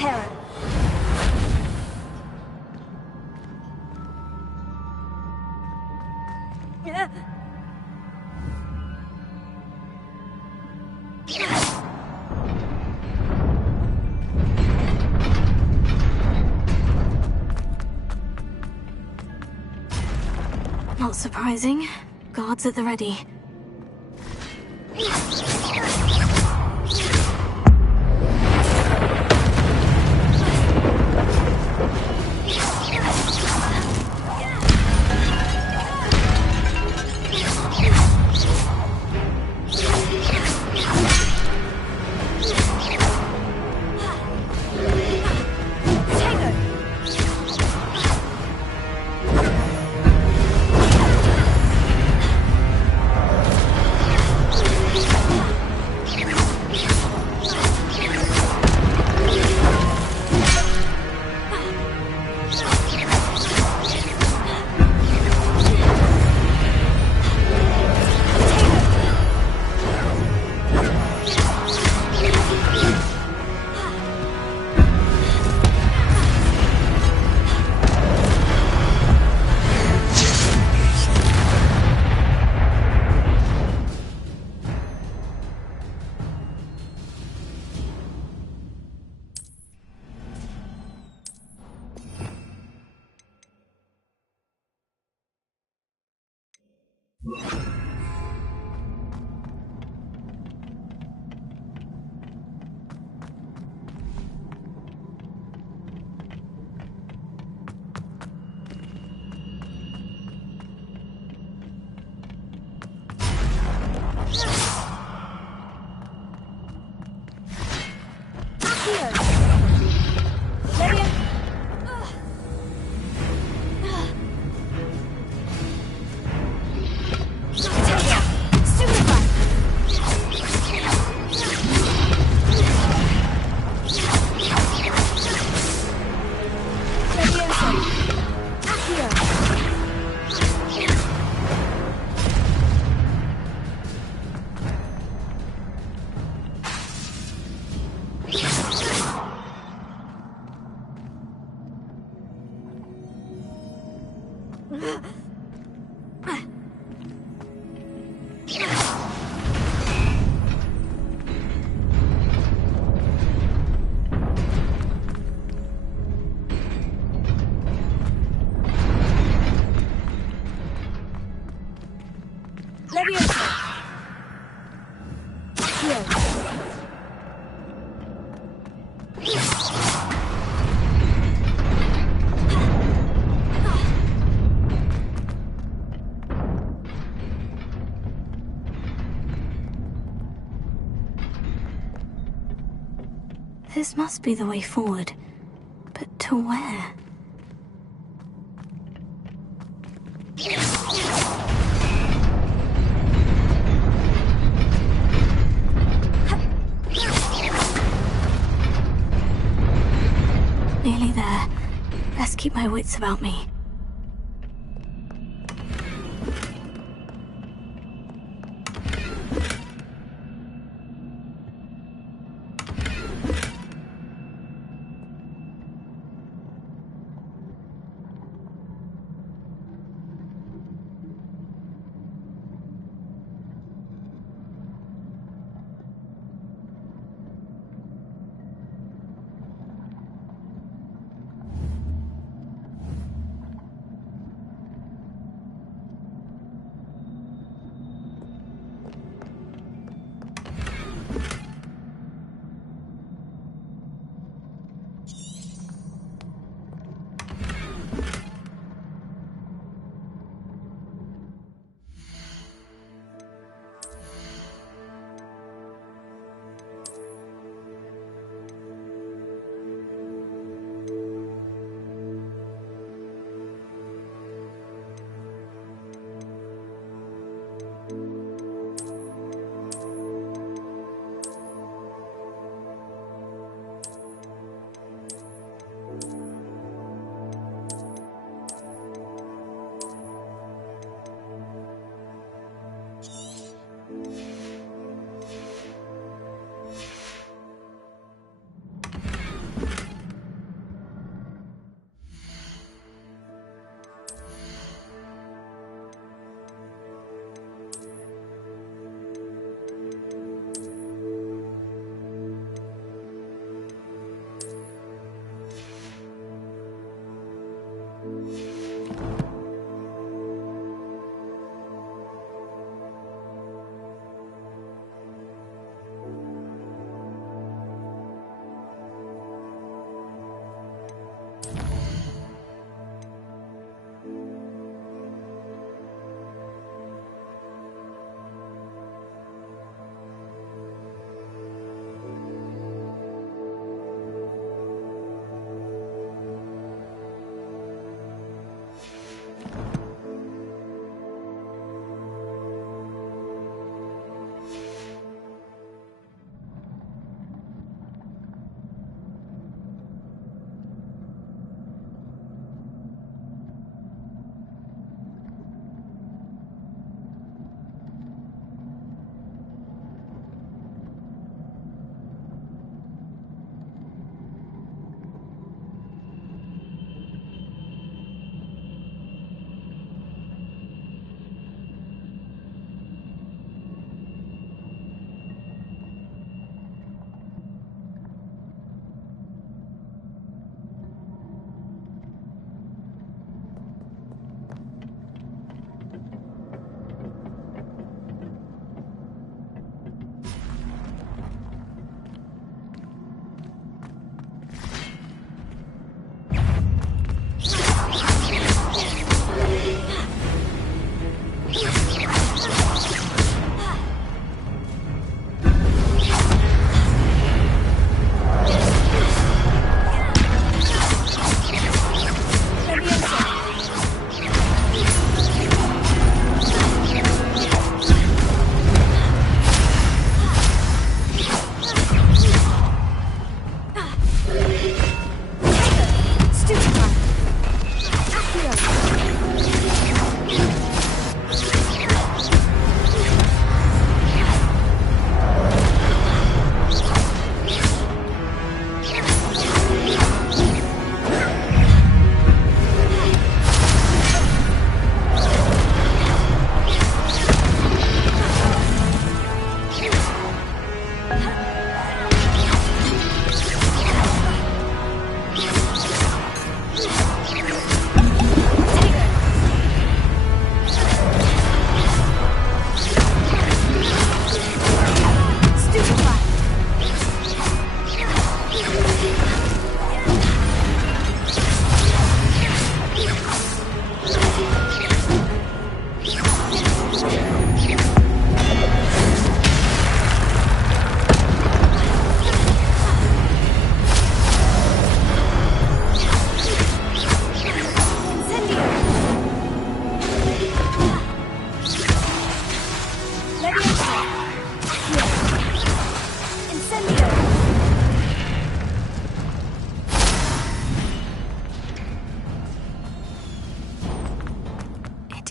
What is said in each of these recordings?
repair it. Not surprising. Guards at the ready. This must be the way forward. But to where? Nearly there. Best keep my wits about me.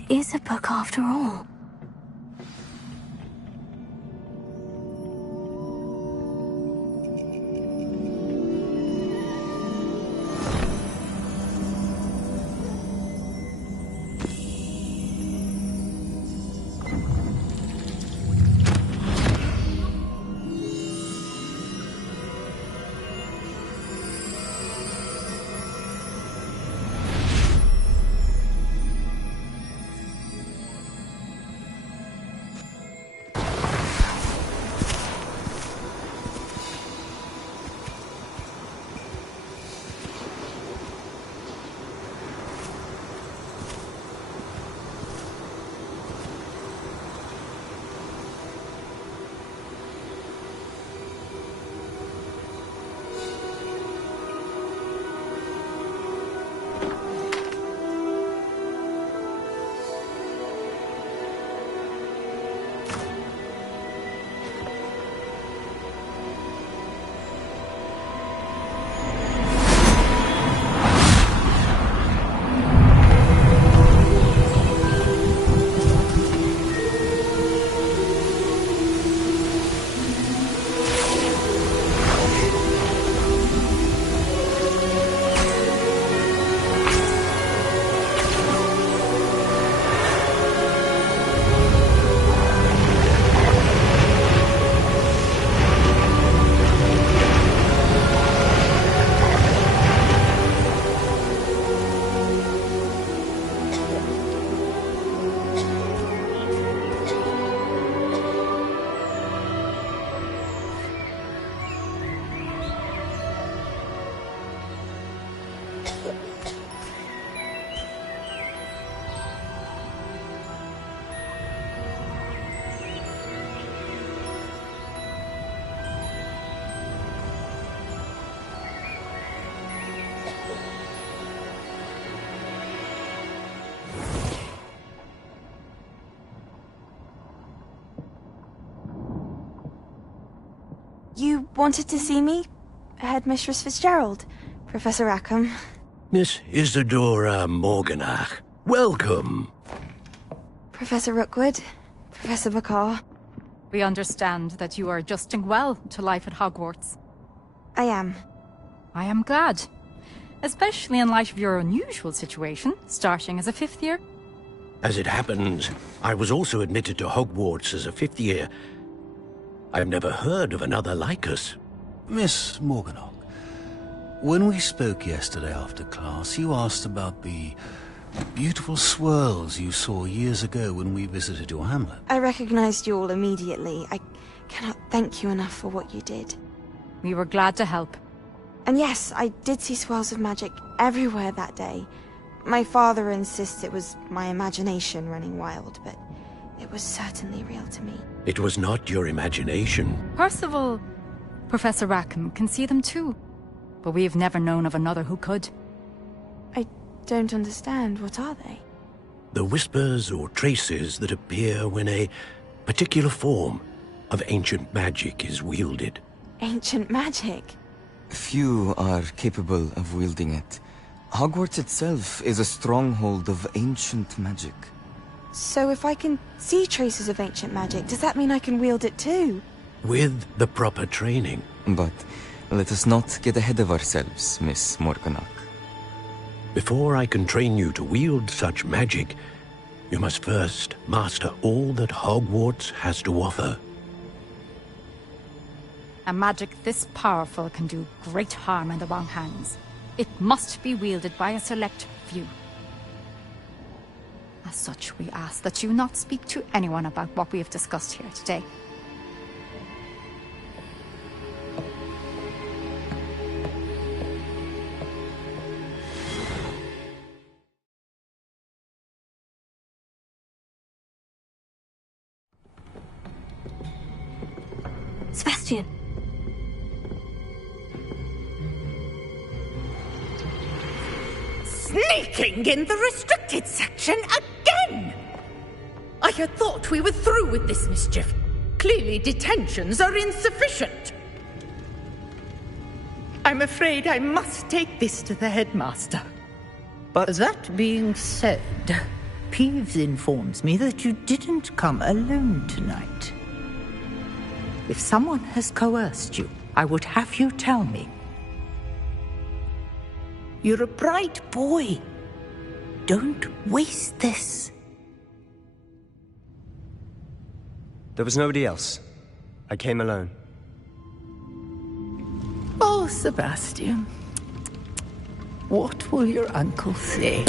is a book after all. You wanted to see me? Headmistress Fitzgerald? Professor Rackham? Miss Isadora Morganach, welcome. Professor Rookwood? Professor Bakar? We understand that you are adjusting well to life at Hogwarts. I am. I am glad. Especially in light of your unusual situation, starting as a fifth year. As it happens, I was also admitted to Hogwarts as a fifth year. I've never heard of another like us. Miss Morganach, when we spoke yesterday after class, you asked about the beautiful swirls you saw years ago when we visited your hamlet. I recognized you all immediately. I cannot thank you enough for what you did. We were glad to help. And yes, I did see swirls of magic everywhere that day. My father insists it was my imagination running wild, but it was certainly real to me. It was not your imagination. Percival, Professor Rackham can see them too. But we have never known of another who could. I don't understand. What are they? The whispers or traces that appear when a particular form of ancient magic is wielded. Ancient magic? Few are capable of wielding it. Hogwarts itself is a stronghold of ancient magic. So if I can see traces of ancient magic, does that mean I can wield it too? With the proper training. But let us not get ahead of ourselves, Miss Morganach. Before I can train you to wield such magic, you must first master all that Hogwarts has to offer. A magic this powerful can do great harm in the wrong hands. It must be wielded by a select few. As such, we ask that you not speak to anyone about what we have discussed here today. Sebastian. Sneaking in the restricted section again! I had thought we were through with this mischief. Clearly detentions are insufficient. I'm afraid I must take this to the headmaster. But that being said, Peeves informs me that you didn't come alone tonight. If someone has coerced you, I would have you tell me. You're a bright boy. Don't waste this. There was nobody else. I came alone. Oh, Sebastian. What will your uncle say?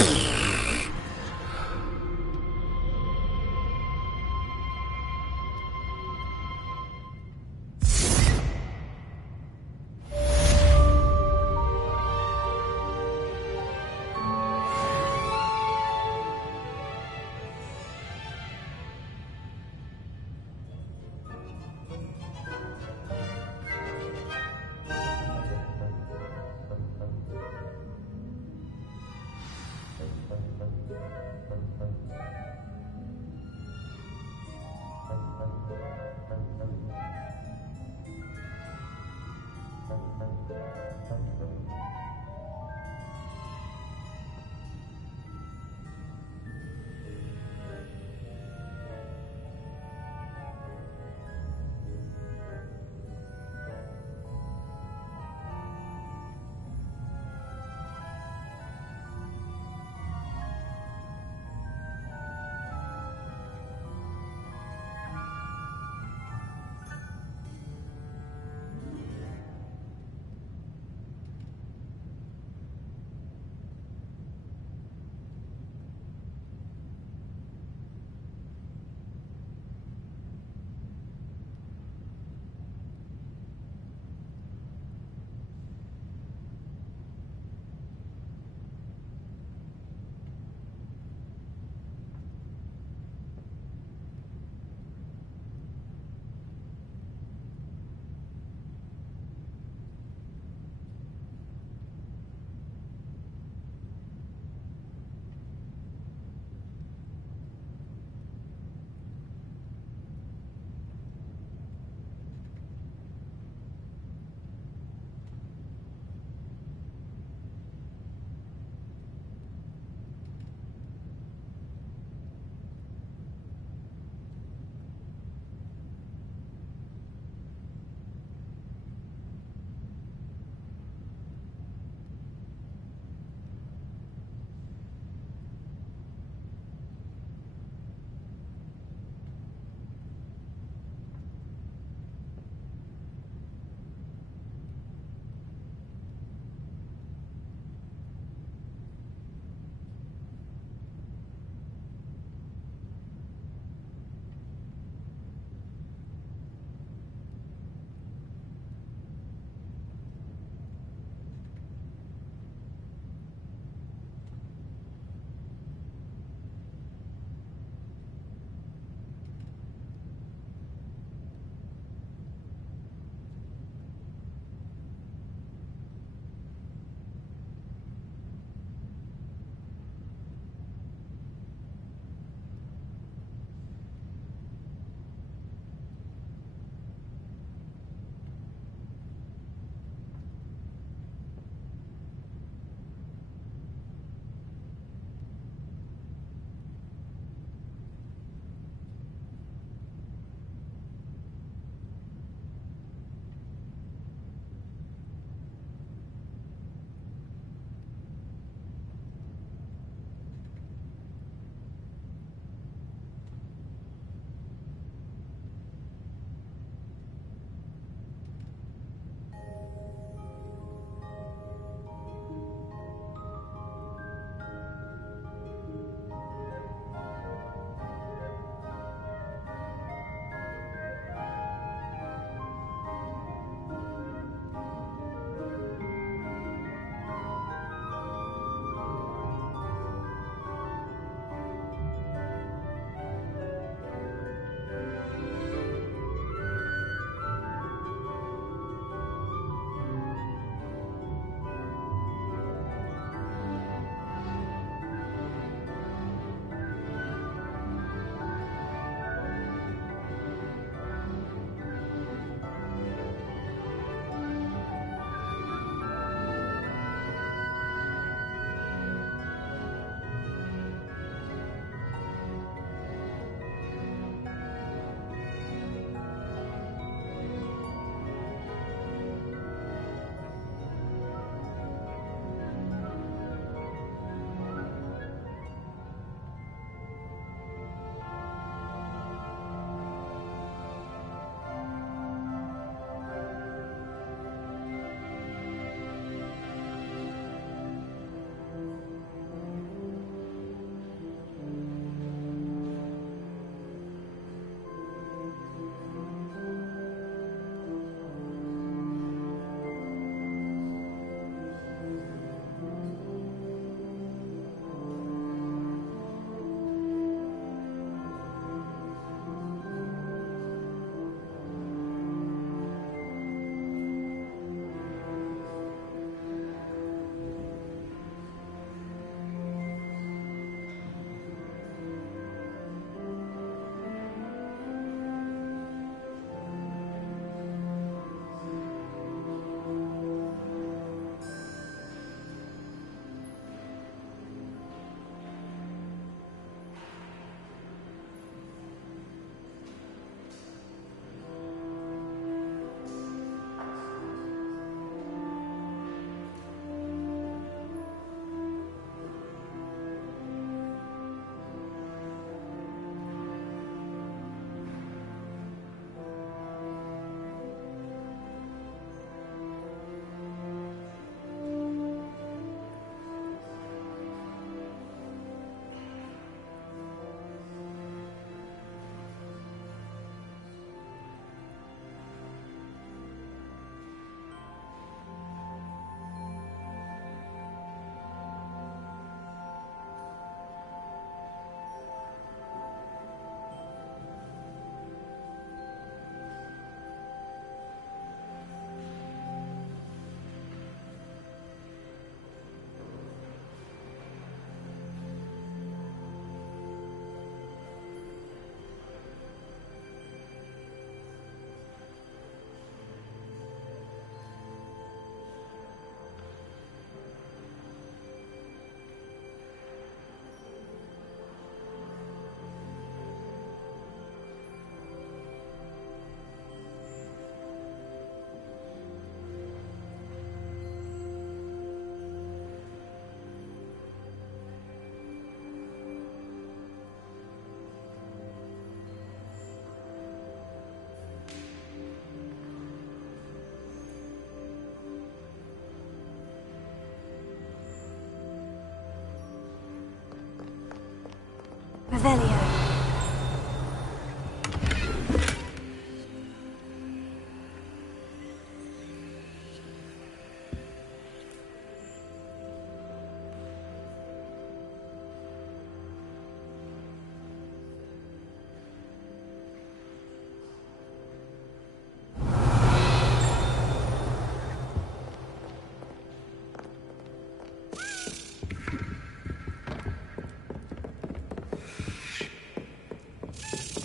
Revelio.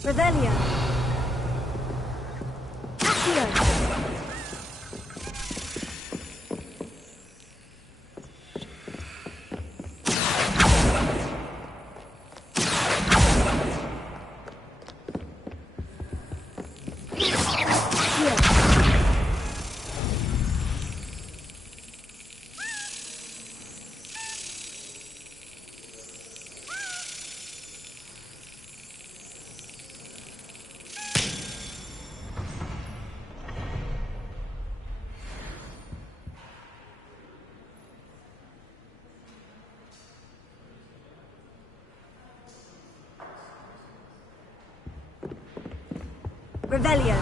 Revelio. Accio. Revelio.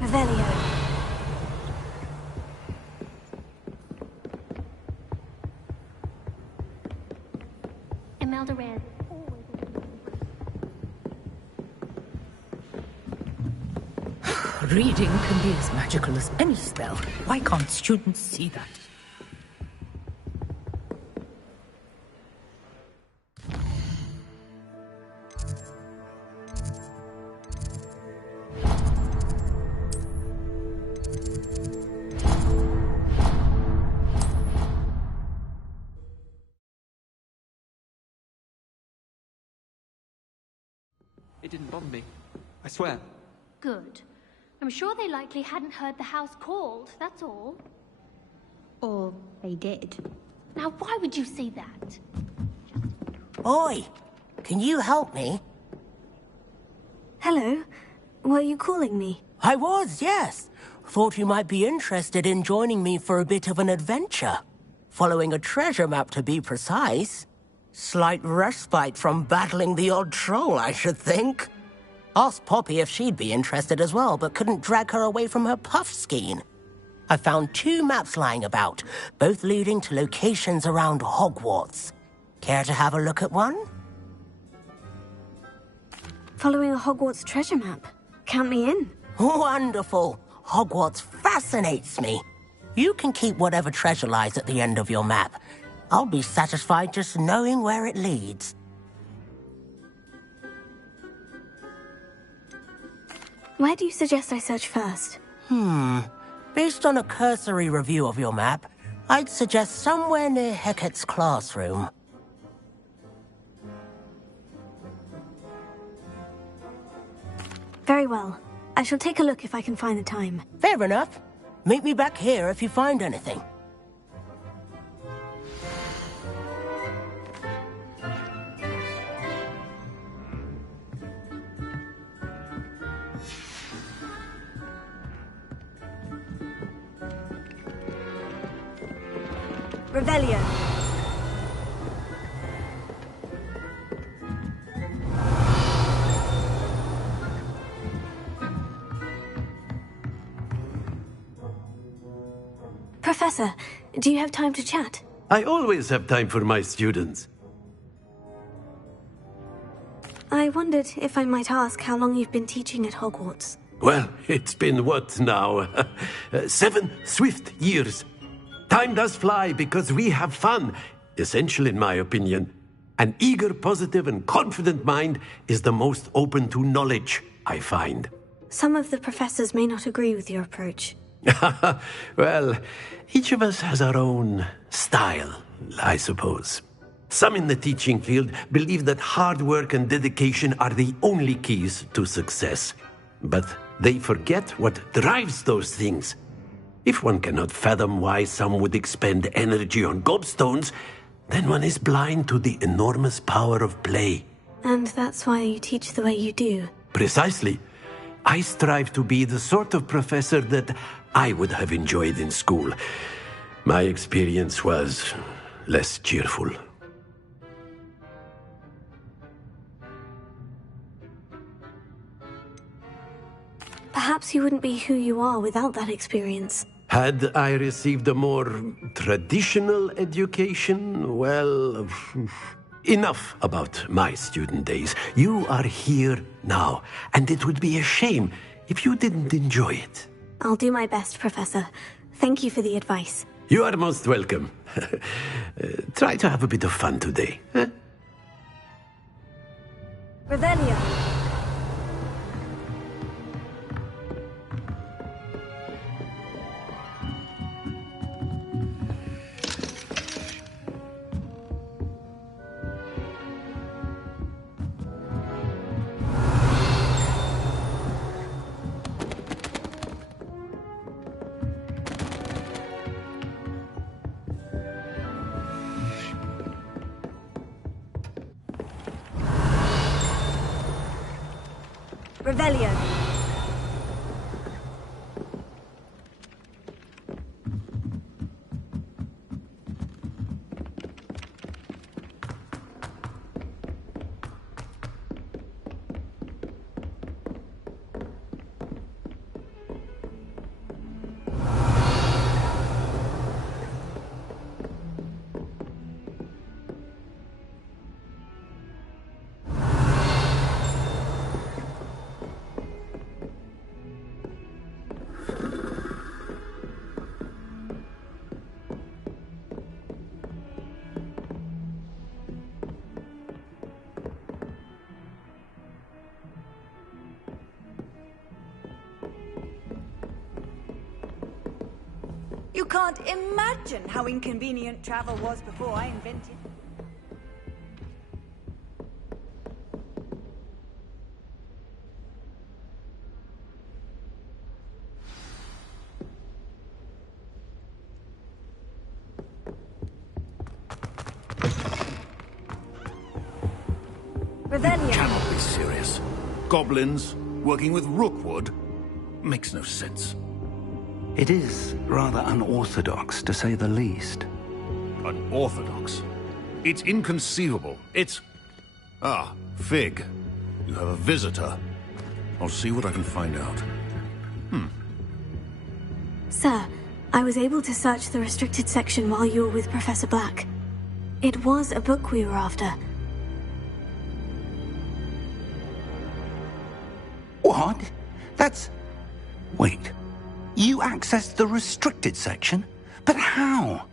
Revelio. Imelda ran. Reading can be as magical as any spell. Why can't students see that? It didn't bother me. I swear. Good. I'm sure they likely hadn't heard the house called, that's all. Or they did. Now, why would you say that? Oi! Can you help me? Hello. Were you calling me? I was, yes. Thought you might be interested in joining me for a bit of an adventure. Following a treasure map, to be precise. Slight respite from battling the odd troll, I should think. Asked Poppy if she'd be interested as well, but couldn't drag her away from her puff skein. I found 2 maps lying about, both leading to locations around Hogwarts. Care to have a look at one? Following a Hogwarts treasure map. Count me in. Wonderful. Hogwarts fascinates me. You can keep whatever treasure lies at the end of your map. I'll be satisfied just knowing where it leads. Where do you suggest I search first? Based on a cursory review of your map, I'd suggest somewhere near Hecat's classroom. Very well. I shall take a look if I can find the time. Fair enough. Meet me back here if you find anything. Revelio. Professor, do you have time to chat? I always have time for my students. I wondered if I might ask how long you've been teaching at Hogwarts. Well, it's been what now? 7 swift years. Time does fly because we have fun. Essential in my opinion. An eager, positive and confident mind is the most open to knowledge, I find. Some of the professors may not agree with your approach. Well, each of us has our own style, I suppose. Some in the teaching field believe that hard work and dedication are the only keys to success. But they forget what drives those things. If one cannot fathom why some would expend energy on gobstones, then one is blind to the enormous power of play. And that's why you teach the way you do. Precisely. I strive to be the sort of professor that I would have enjoyed in school. My experience was less cheerful. Perhaps you wouldn't be who you are without that experience. Had I received a more traditional education, well, enough about my student days. You are here now, and it would be a shame if you didn't enjoy it. I'll do my best, Professor. Thank you for the advice. You are most welcome. Try to have a bit of fun today. Huh? Revelio. Revelio. You can't imagine how inconvenient travel was before I invented. Revelio. Cannot be serious. Goblins working with Rookwood makes no sense. It is rather unorthodox, to say the least. Unorthodox? It's inconceivable. It's... Ah, Fig. You have a visitor. I'll see what I can find out. Sir, I was able to search the restricted section while you were with Professor Black. It was a book we were after. What? That's... Wait. You accessed the restricted section? But how?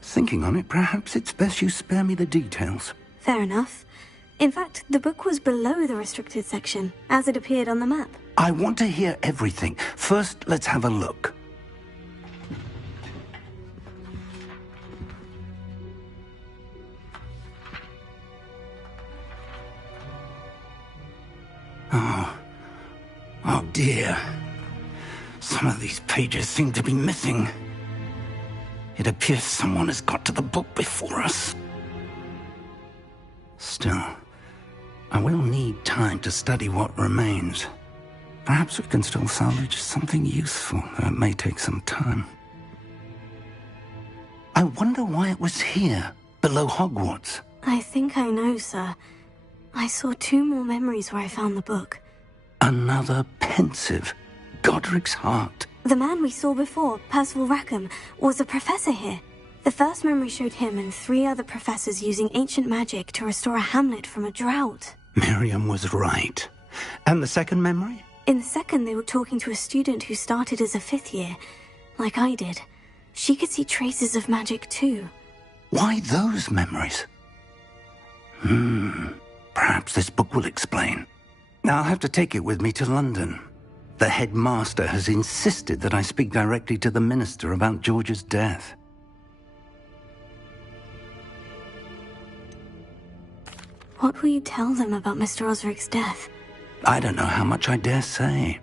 Thinking on it, perhaps it's best you spare me the details. Fair enough. In fact, the book was below the restricted section, as it appeared on the map. I want to hear everything. First, let's have a look. Oh dear. Some of these pages seem to be missing. It appears someone has got to the book before us. Still, I will need time to study what remains. Perhaps we can still salvage something useful, though it may take some time. I wonder why it was here, below Hogwarts. I think I know, sir. I saw 2 more memories where I found the book. Another pensive. Godric's heart. The man we saw before, Percival Rackham, was a professor here. The first memory showed him and 3 other professors using ancient magic to restore a hamlet from a drought. Miriam was right. And the second memory? In the second, they were talking to a student who started as a 5th year, like I did. She could see traces of magic too. Why those memories? Perhaps this book will explain. Now I'll have to take it with me to London. The headmaster has insisted that I speak directly to the minister about George's death. What will you tell them about Mr. Osric's death? I don't know how much I dare say.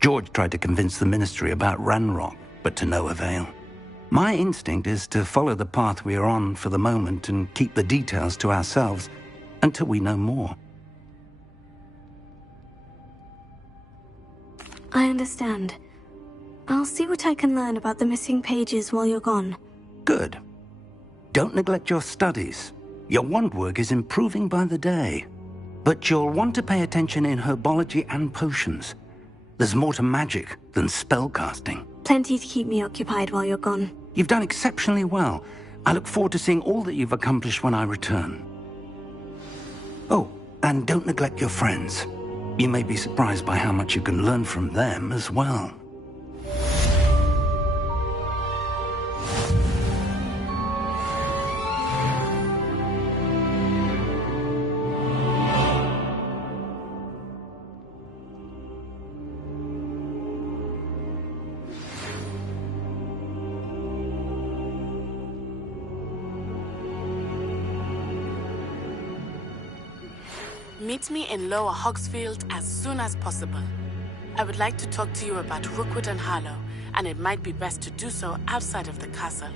George tried to convince the Ministry about Ranrock, but to no avail. My instinct is to follow the path we are on for the moment and keep the details to ourselves until we know more. I understand. I'll see what I can learn about the missing pages while you're gone. Good. Don't neglect your studies. Your wand work is improving by the day. But you'll want to pay attention in herbology and potions. There's more to magic than spellcasting. Plenty to keep me occupied while you're gone. You've done exceptionally well. I look forward to seeing all that you've accomplished when I return. Oh, and don't neglect your friends. You may be surprised by how much you can learn from them as well. Meet me in Lower Hogsfield as soon as possible. I would like to talk to you about Rookwood and Harlow, and it might be best to do so outside of the castle.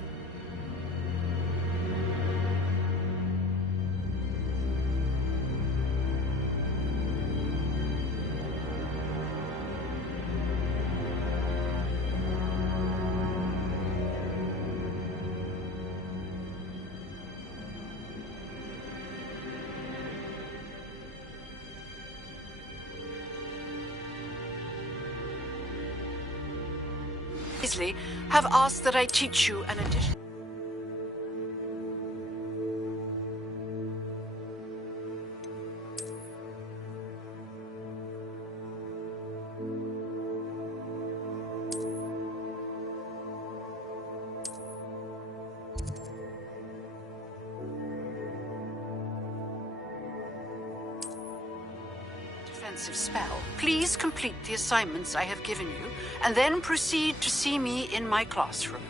Have asked that I teach you an addition. Defensive spell. Please complete the assignments I have given you, and then proceed to see me in my classroom.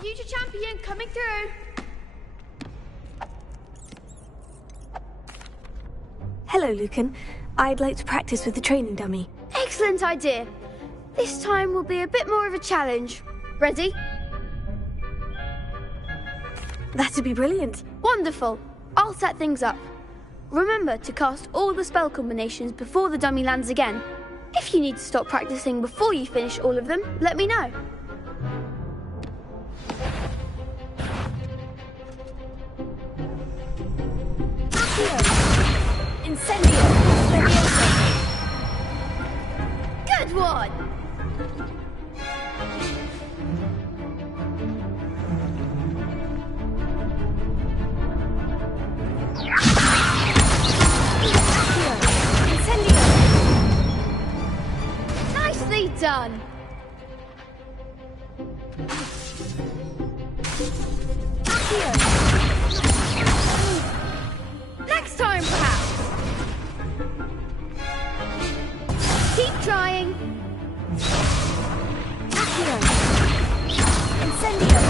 Future champion coming through. Hello, Lucan. I'd like to practice with the training dummy. Excellent idea. This time will be a bit more of a challenge. Ready? That'd be brilliant. Wonderful. I'll set things up. Remember to cast all the spell combinations before the dummy lands again. If you need to stop practicing before you finish all of them, let me know. Incendio! Good one! Nicely done! Next time, perhaps! Keep trying! Accio! Incendio!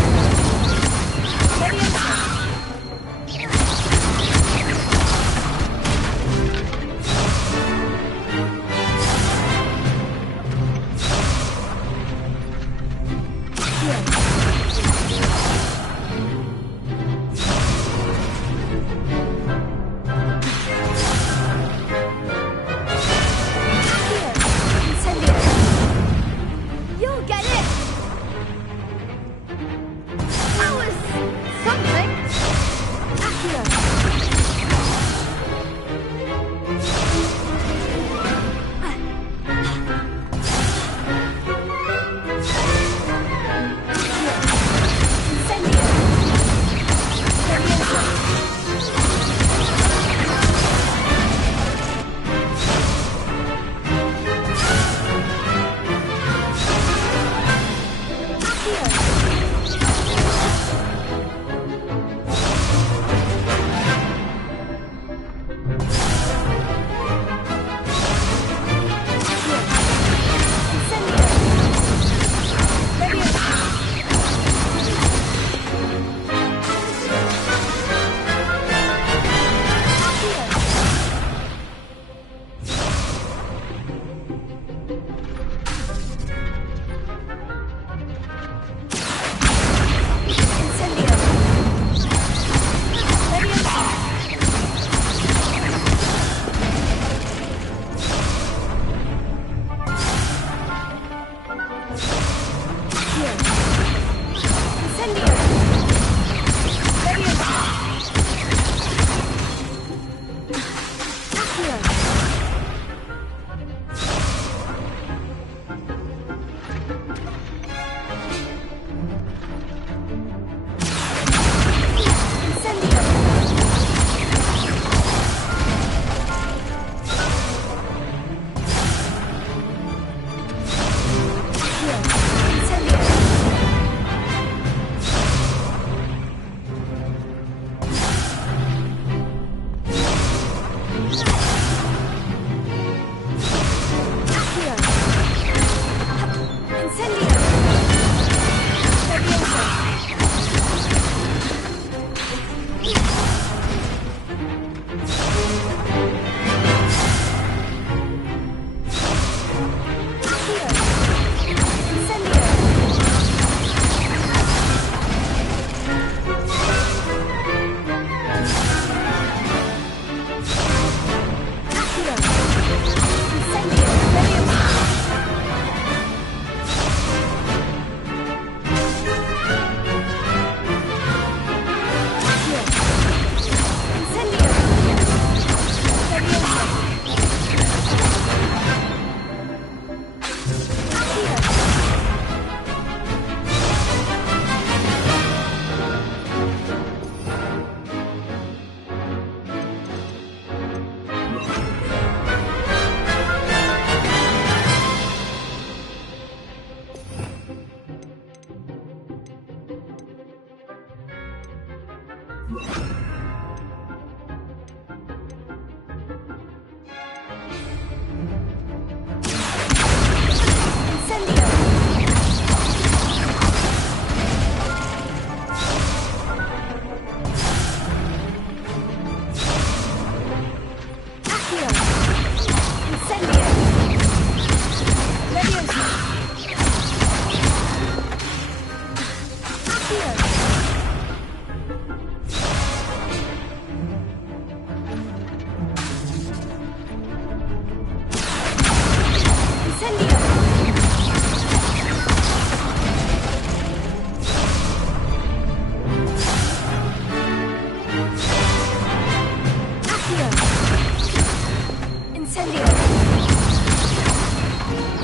Incendio!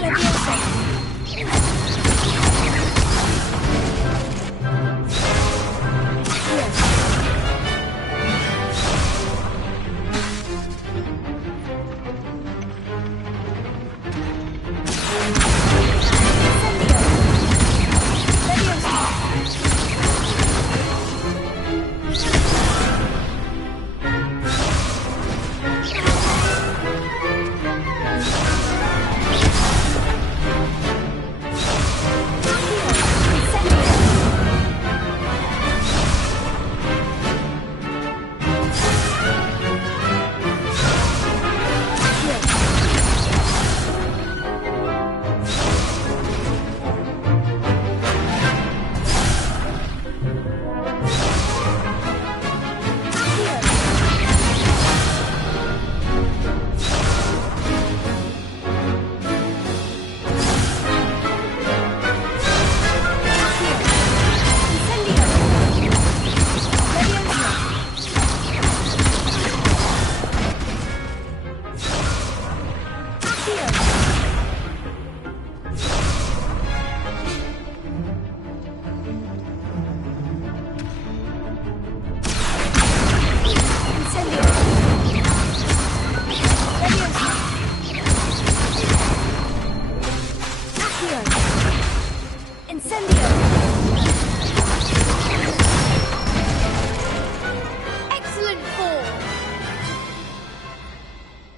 Leviosa!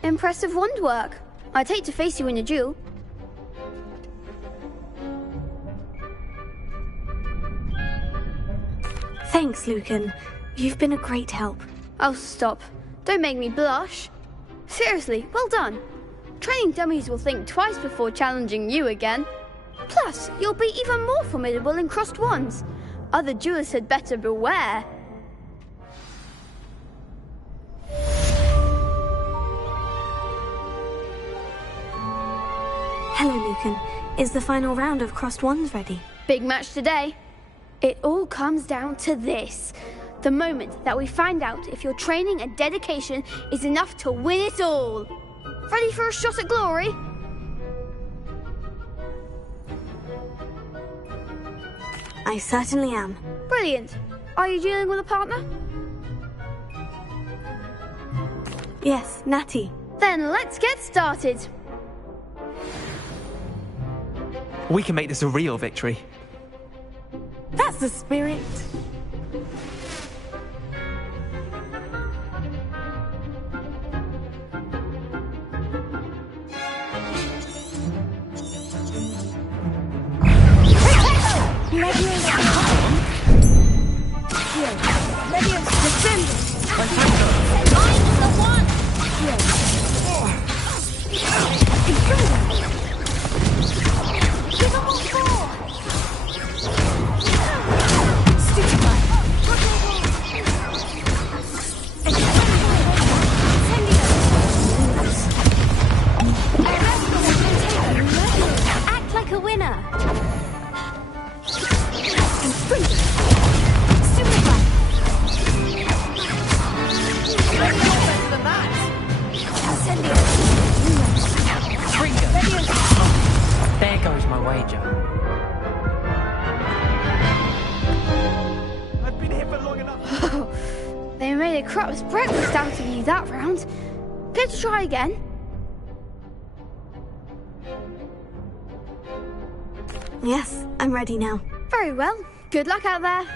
Impressive wand work. I'd hate to face you in a duel. Thanks, Lucan. You've been a great help. Oh, stop. Don't make me blush. Seriously, well done. Training dummies will think twice before challenging you again. Plus, you'll be even more formidable in crossed wands. Other duelists had better beware. Hello, Lucan. Is the final round of crossed wands ready? Big match today. It all comes down to this. The moment that we find out if your training and dedication is enough to win it all. Ready for a shot at glory? I certainly am. Brilliant. Are you dealing with a partner? Yes, Natty. Then let's get started. We can make this a real victory. That's the spirit. Act like a winner. There goes my wager. I've been here for long enough. They made a crap's breakfast out of you that round. Care to try again? Yes, I'm ready now. Very well. Good luck out there.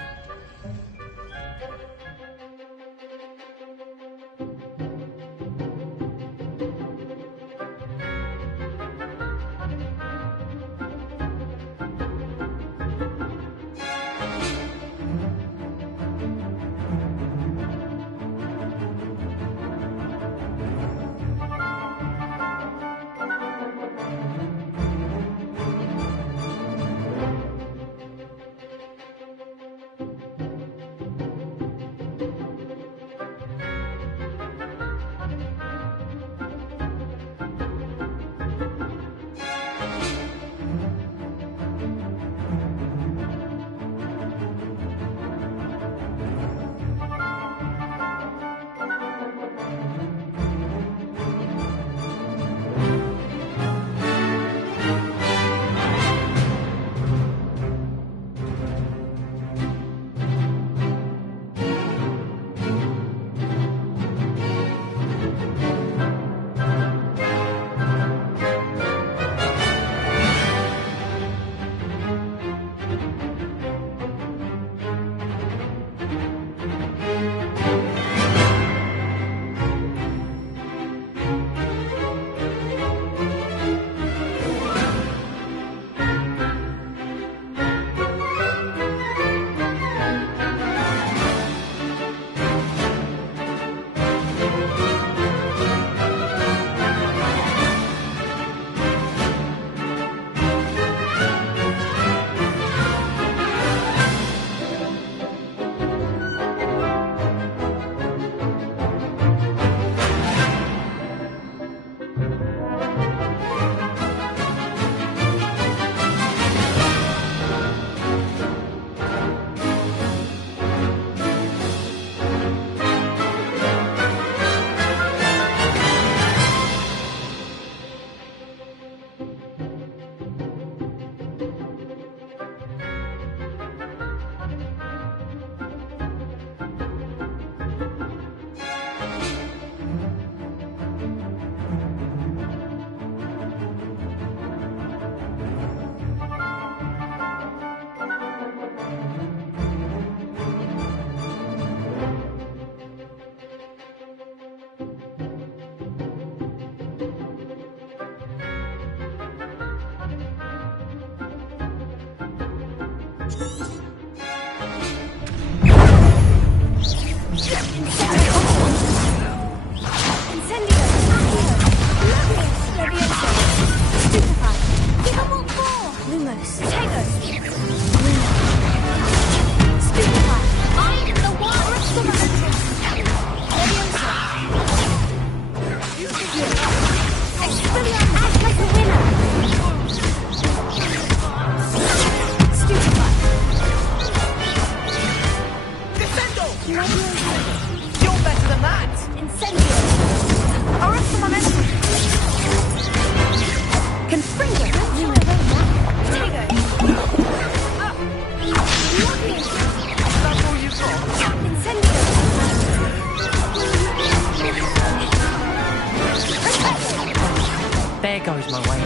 There goes my way.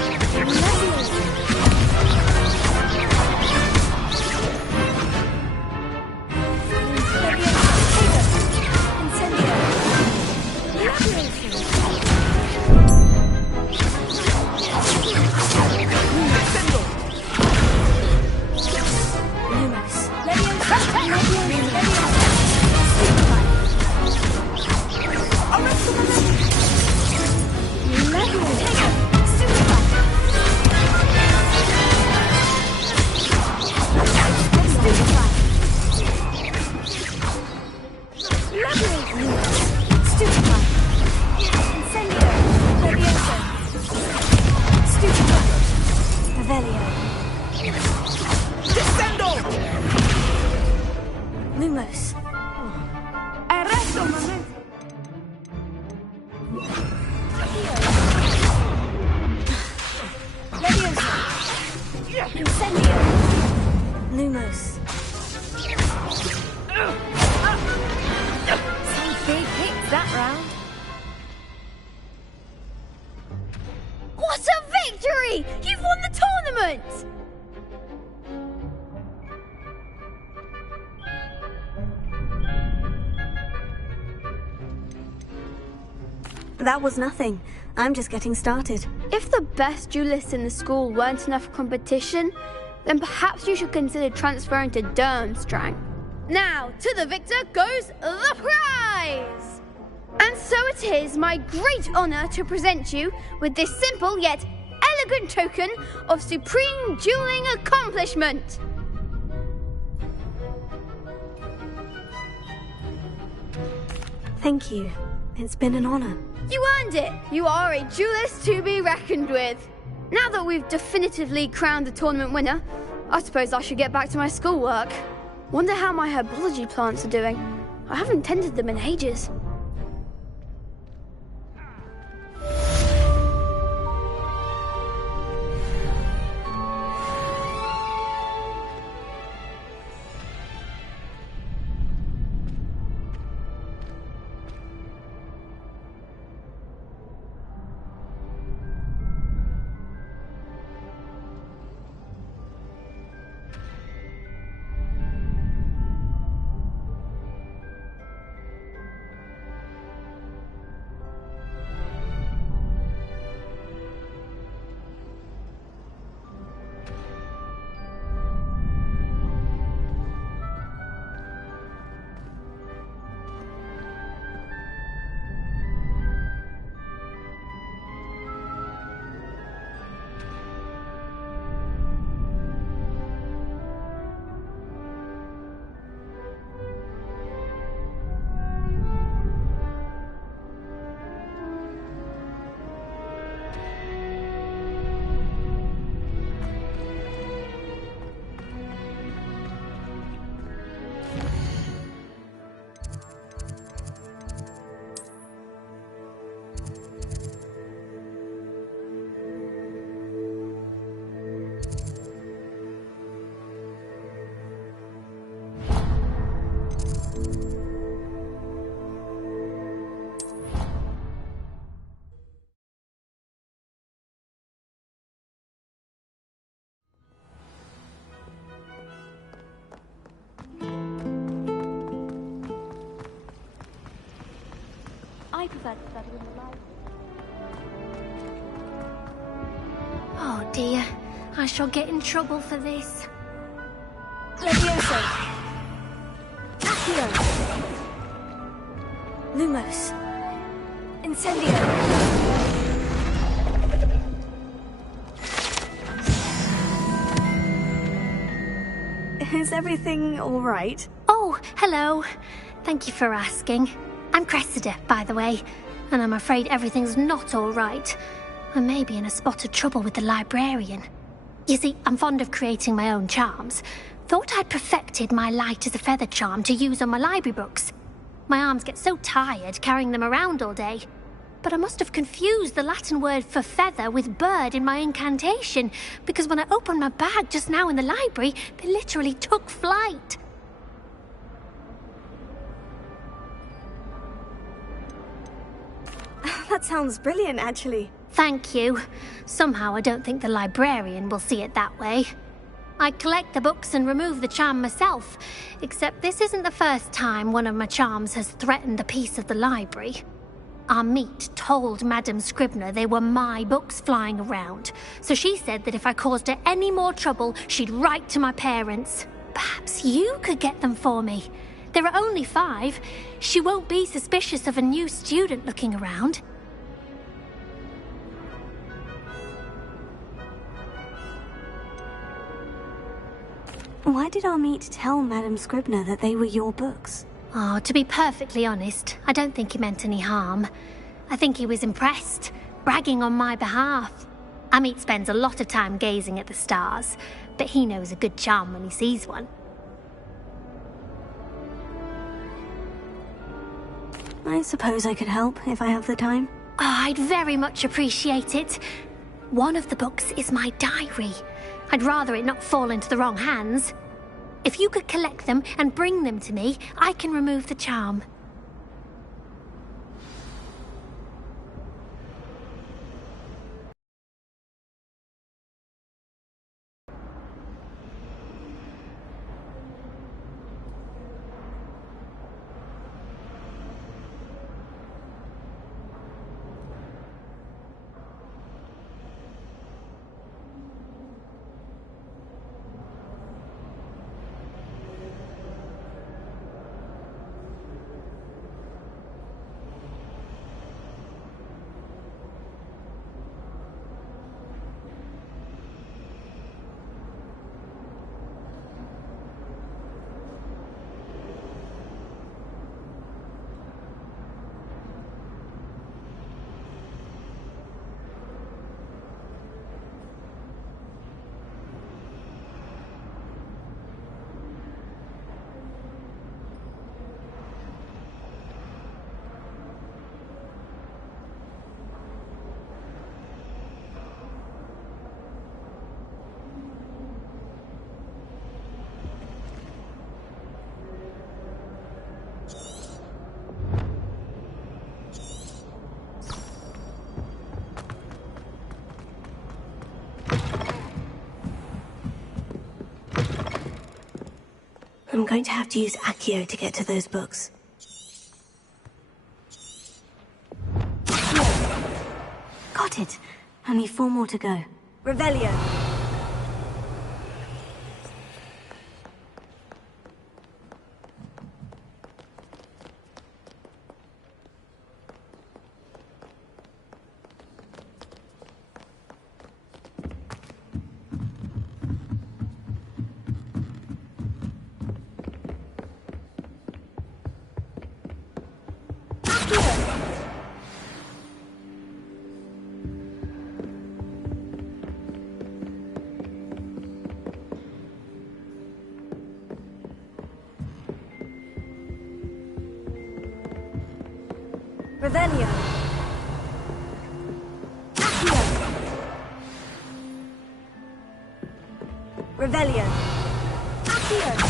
Lumos. Arresto un momento. Leviosa. Incendio. Lumos. Some big hits that round. What a victory! You've won the tournament! That was nothing. I'm just getting started. If the best duelists in the school weren't enough for competition, then perhaps you should consider transferring to Durmstrang. Now, to the victor goes the prize! And so it is my great honour to present you with this simple yet elegant token of supreme dueling accomplishment. Thank you. It's been an honour. You earned it! You are a duelist to be reckoned with. Now that we've definitively crowned the tournament winner, I suppose I should get back to my schoolwork. Wonder how my herbology plants are doing. I haven't tended them in ages. I prefer to study in the library. Oh dear, I shall get in trouble for this. Levioso. Accio. Lumos. Incendio. Is everything all right? Oh, hello. Thank you for asking. I'm Cressida, by the way, and I'm afraid everything's not all right. I may be in a spot of trouble with the librarian. You see, I'm fond of creating my own charms. Thought I'd perfected my light as a feather charm to use on my library books. My arms get so tired carrying them around all day. But I must have confused the Latin word for feather with bird in my incantation, because when I opened my bag just now in the library, they literally took flight. That sounds brilliant, actually. Thank you. Somehow I don't think the librarian will see it that way. I collect the books and remove the charm myself, except this isn't the first time one of my charms has threatened the peace of the library. Our meet told Madame Scribner they were my books flying around, so she said that if I caused her any more trouble, she'd write to my parents. Perhaps you could get them for me. There are only 5. She won't be suspicious of a new student looking around. Why did our meet tell Madame Scribner that they were your books? Oh, to be perfectly honest, I don't think he meant any harm. I think he was impressed, bragging on my behalf. Amit spends a lot of time gazing at the stars, but he knows a good charm when he sees one. I suppose I could help if I have the time. Oh, I'd very much appreciate it. One of the books is my diary. I'd rather it not fall into the wrong hands. If you could collect them and bring them to me, I can remove the charm. I'm going to have to use Accio to get to those books. Got it. Only 4 more to go. Revelio. Revelio. Accio. Revelio. Accio.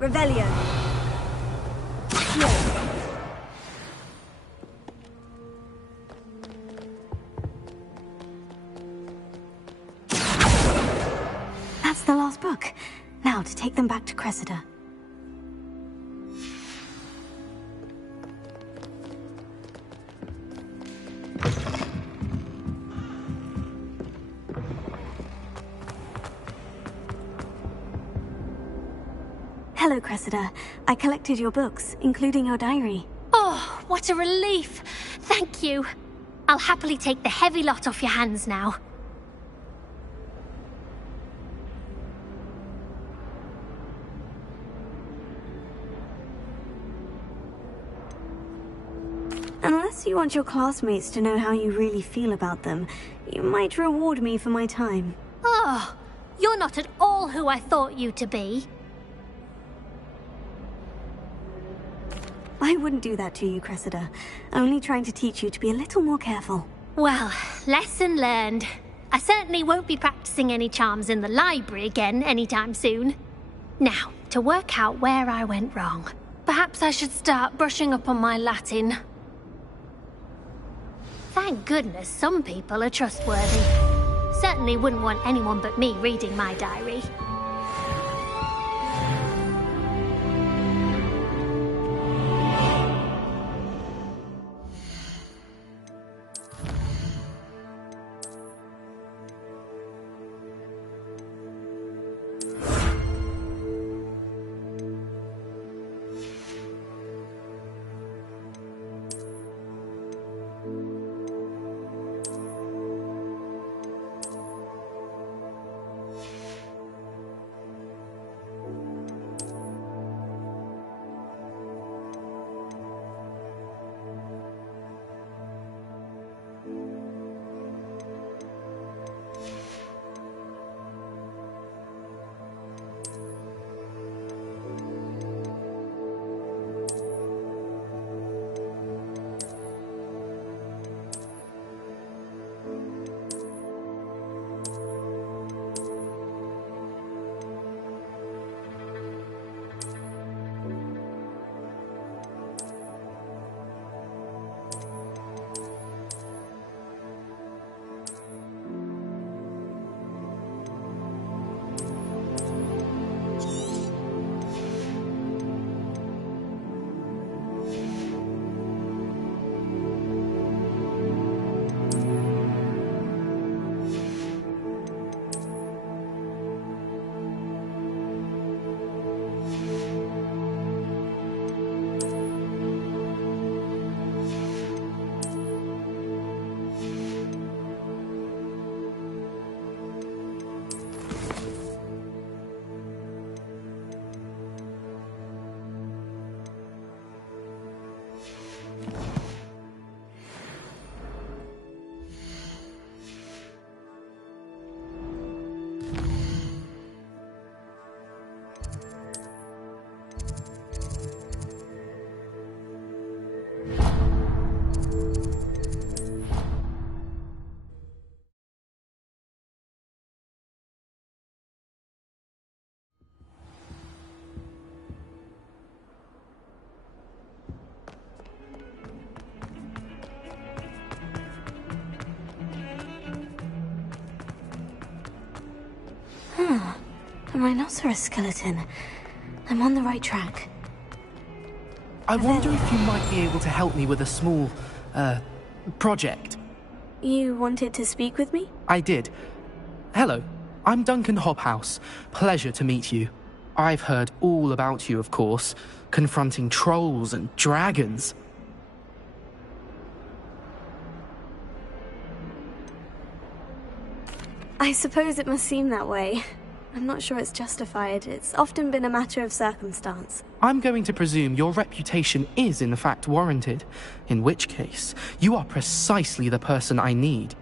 Revelio. That's the last book. Now to take them back to Cressida. Hello, Cressida. I collected your books, including your diary. Oh, what a relief. Thank you. I'll happily take the heavy lot off your hands now. Unless you want your classmates to know how you really feel about them, you might reward me for my time. Oh, you're not at all who I thought you to be. I wouldn't do that to you, Cressida. Only trying to teach you to be a little more careful. Well, lesson learned. I certainly won't be practicing any charms in the library again anytime soon. Now, to work out where I went wrong. Perhaps I should start brushing up on my Latin. Thank goodness some people are trustworthy. Certainly wouldn't want anyone but me reading my diary. A rhinoceros skeleton. I'm on the right track. I wonder if you might be able to help me with a small, project. You wanted to speak with me? I did. Hello, I'm Duncan Hobhouse. Pleasure to meet you. I've heard all about you, of course, confronting trolls and dragons. I suppose it must seem that way. I'm not sure it's justified. It's often been a matter of circumstance. I'm going to presume your reputation is in fact warranted, in which case, you are precisely the person I need.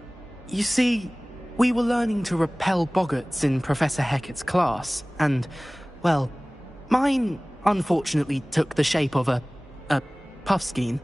You see, we were learning to repel boggarts in Professor Hecat's class, and, well, mine unfortunately took the shape of a puffskein.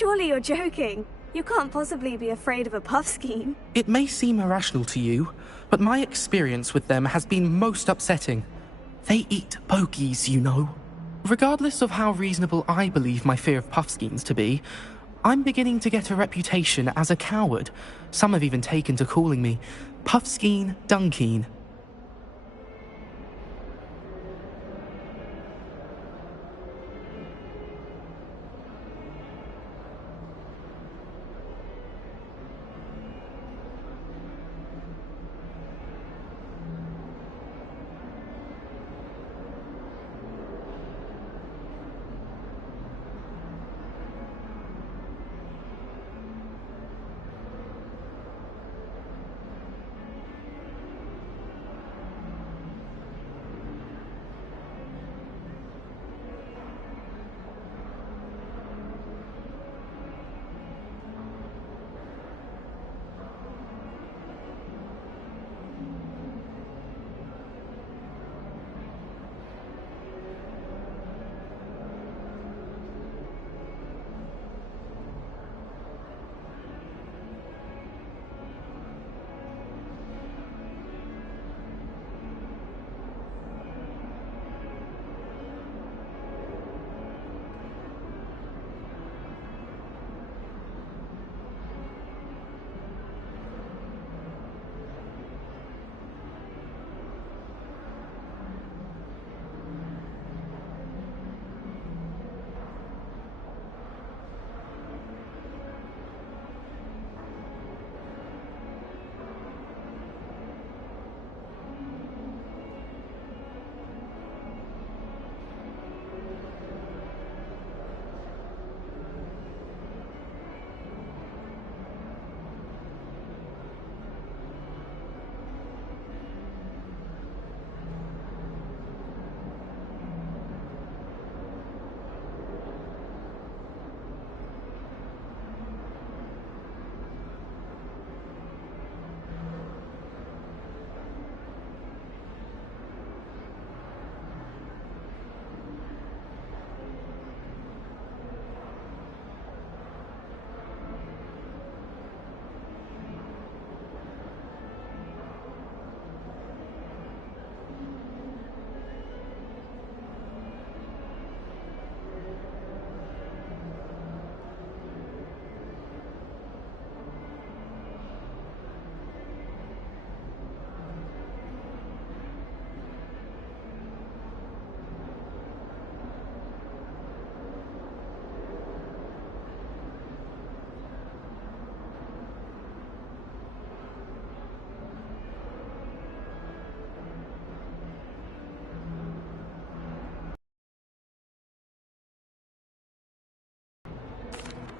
Surely you're joking. You can't possibly be afraid of a puffskein. It may seem irrational to you, but my experience with them has been most upsetting. They eat bogies, you know. Regardless of how reasonable I believe my fear of puffskeins to be, I'm beginning to get a reputation as a coward. Some have even taken to calling me Puffskeen Dunkeen.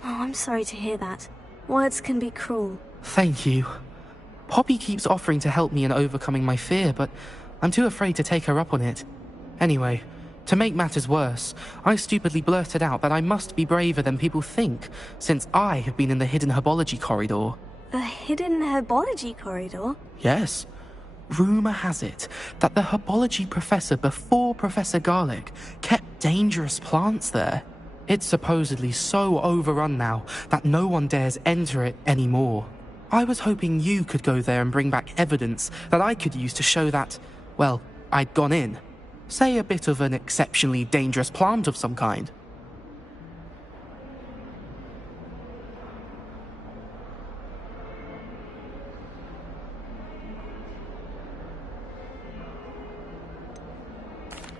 Oh, I'm sorry to hear that. Words can be cruel. Thank you. Poppy keeps offering to help me in overcoming my fear, but I'm too afraid to take her up on it. Anyway, to make matters worse, I stupidly blurted out that I must be braver than people think, since I have been in the hidden herbology corridor. The hidden herbology corridor? Yes. Rumour has it that the herbology professor before Professor Garlic kept dangerous plants there. It's supposedly so overrun now that no one dares enter it anymore. I was hoping you could go there and bring back evidence that I could use to show that, well, I'd gone in. Say a bit of an exceptionally dangerous plant of some kind.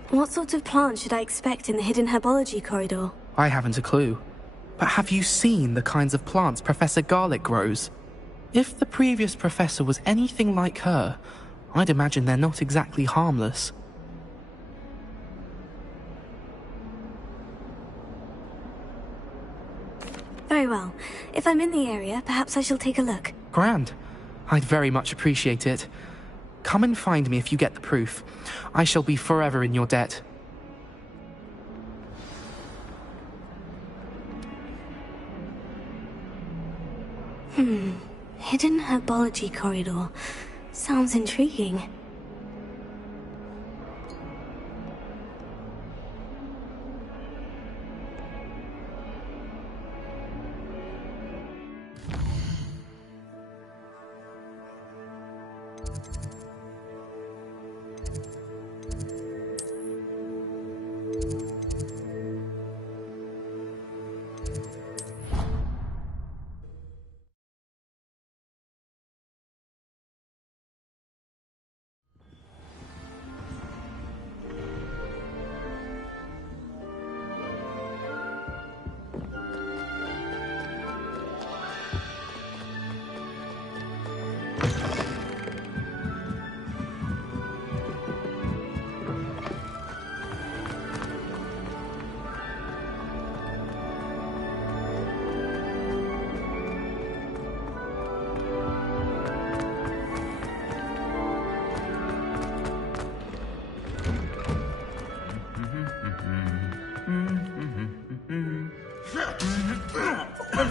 What sort of plant should I expect in the hidden herbology corridor? I haven't a clue. But have you seen the kinds of plants Professor Garlic grows? If the previous professor was anything like her, I'd imagine they're not exactly harmless. Very well. If I'm in the area, perhaps I shall take a look. Grand. I'd very much appreciate it. Come and find me if you get the proof. I shall be forever in your debt. Hidden herbology corridor. Sounds intriguing.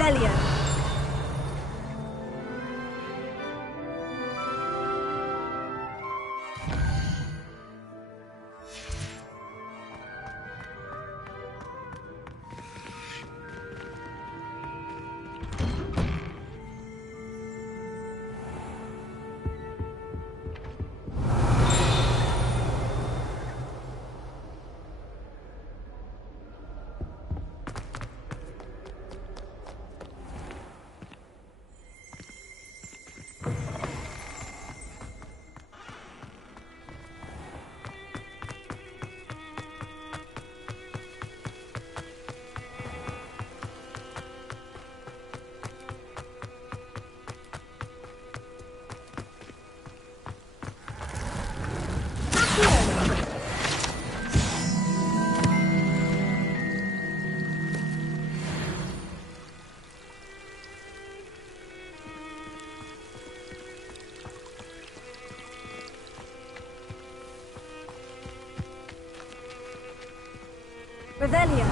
Revelio. Revelio.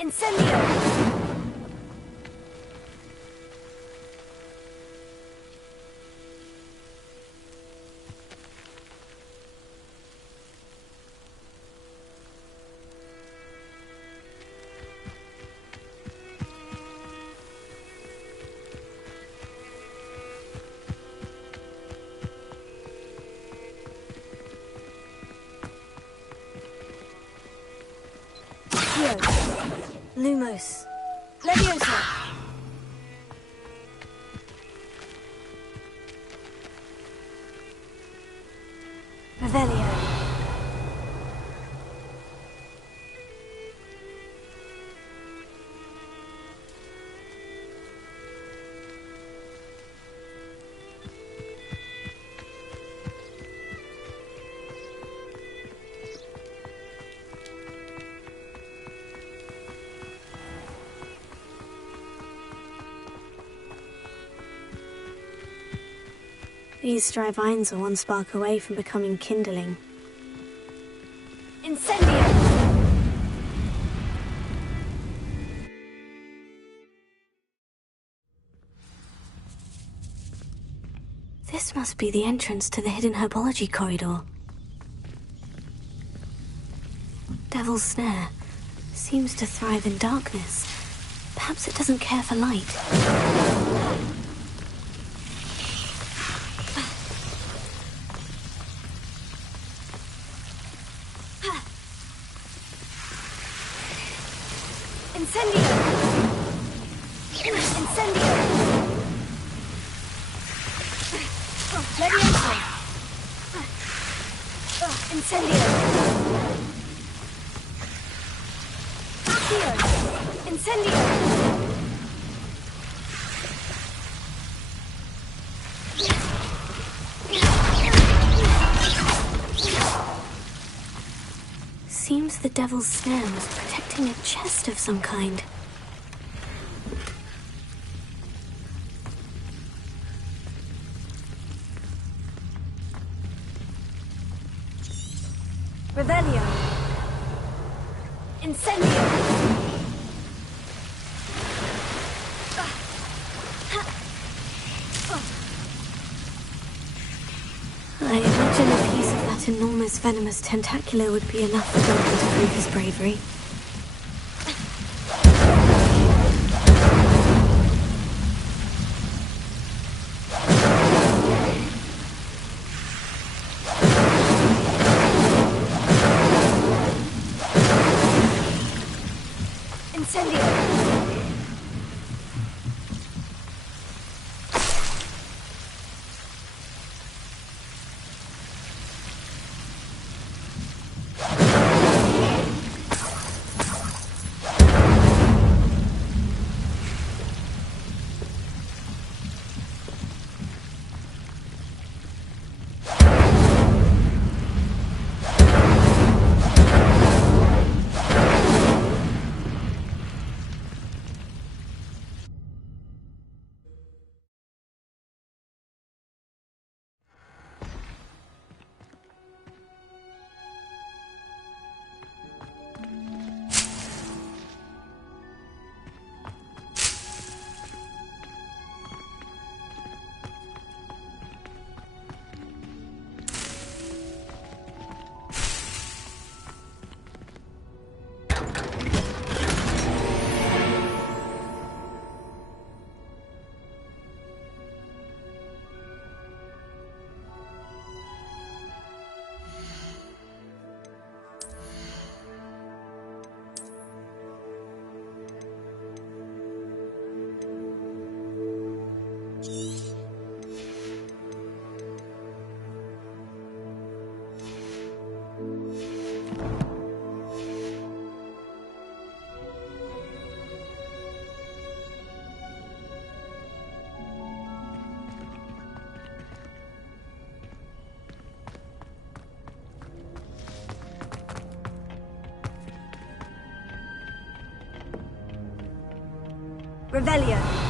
Incendio. Lumos. Leviosa. Revelio. These dry vines are one spark away from becoming kindling. Incendio! This must be the entrance to the hidden herbology corridor. Devil's Snare seems to thrive in darkness. Perhaps it doesn't care for light. Seems the Devil's Snare was protecting a chest of some kind. Revelio. Incendio. I imagine a piece of that enormous venomous tentacular would be enough for Duncan to prove his bravery. Revelio.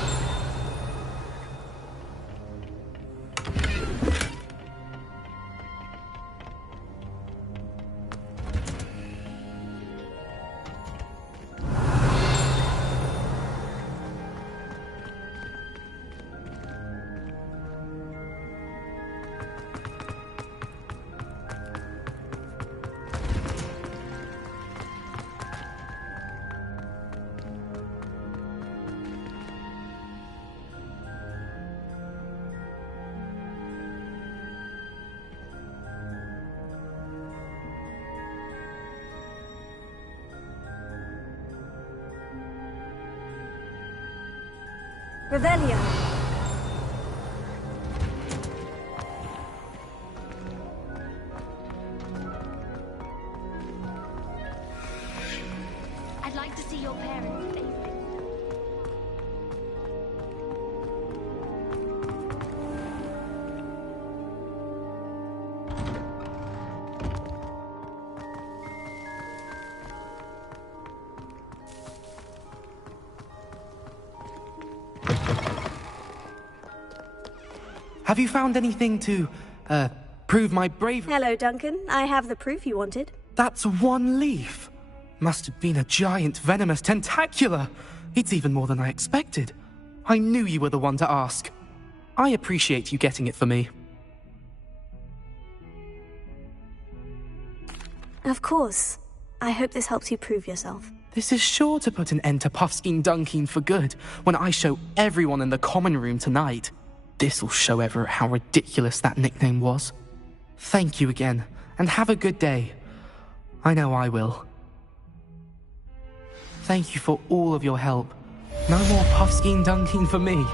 Revelio. I'd like to see your parents. Have you found anything to, prove my bravery? Hello, Duncan. I have the proof you wanted. That's one leaf. Must have been a giant venomous tentacula. It's even more than I expected. I knew you were the one to ask. I appreciate you getting it for me. Of course. I hope this helps you prove yourself. This is sure to put an end to Puffskein Dunkeen for good when I show everyone in the common room tonight. This'll show Everett how ridiculous that nickname was. Thank you again, and have a good day. I know I will. Thank you for all of your help. No more Puffskein Dunkeen for me.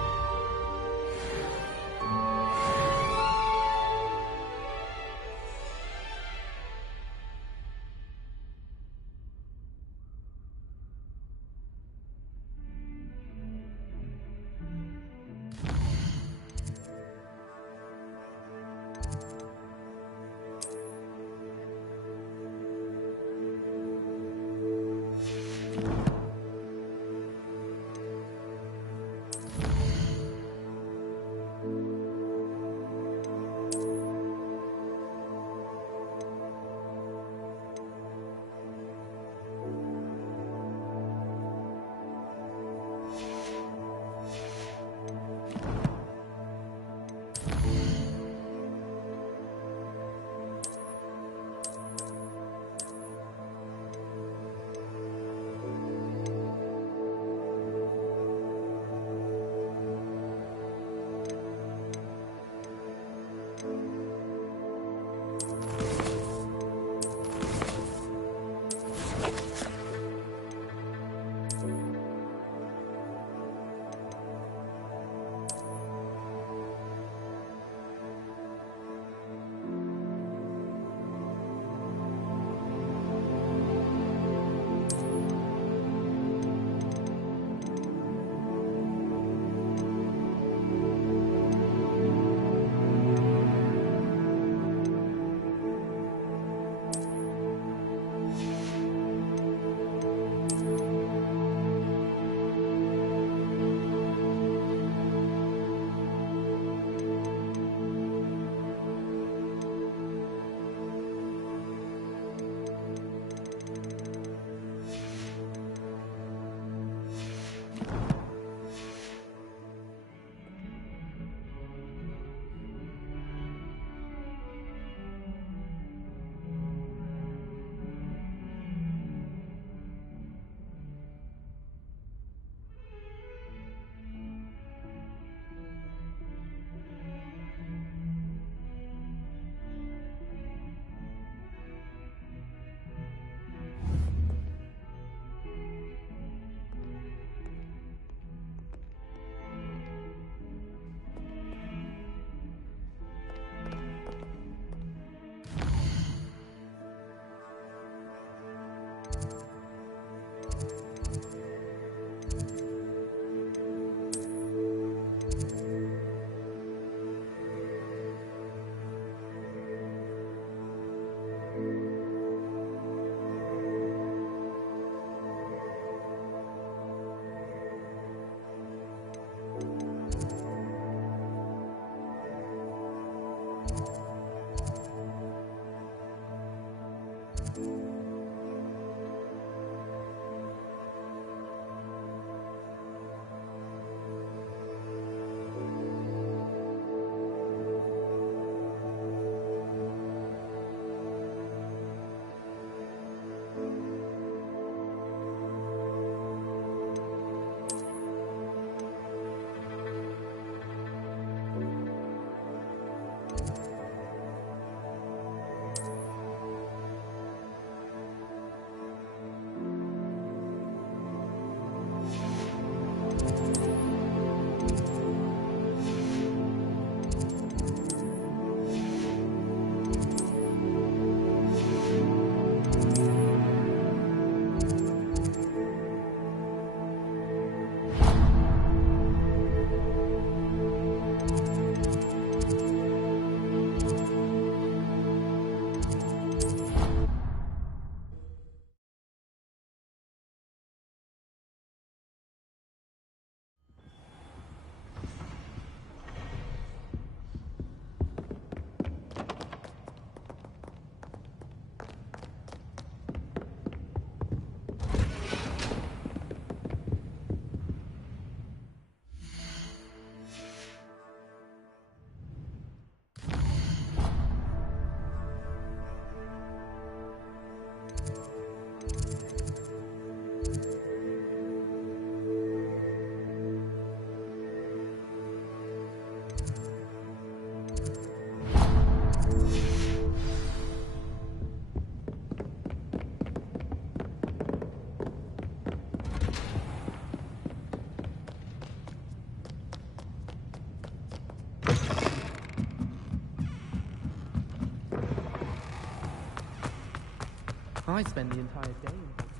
I spend the entire day in Hogsmeade.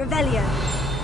Revelio.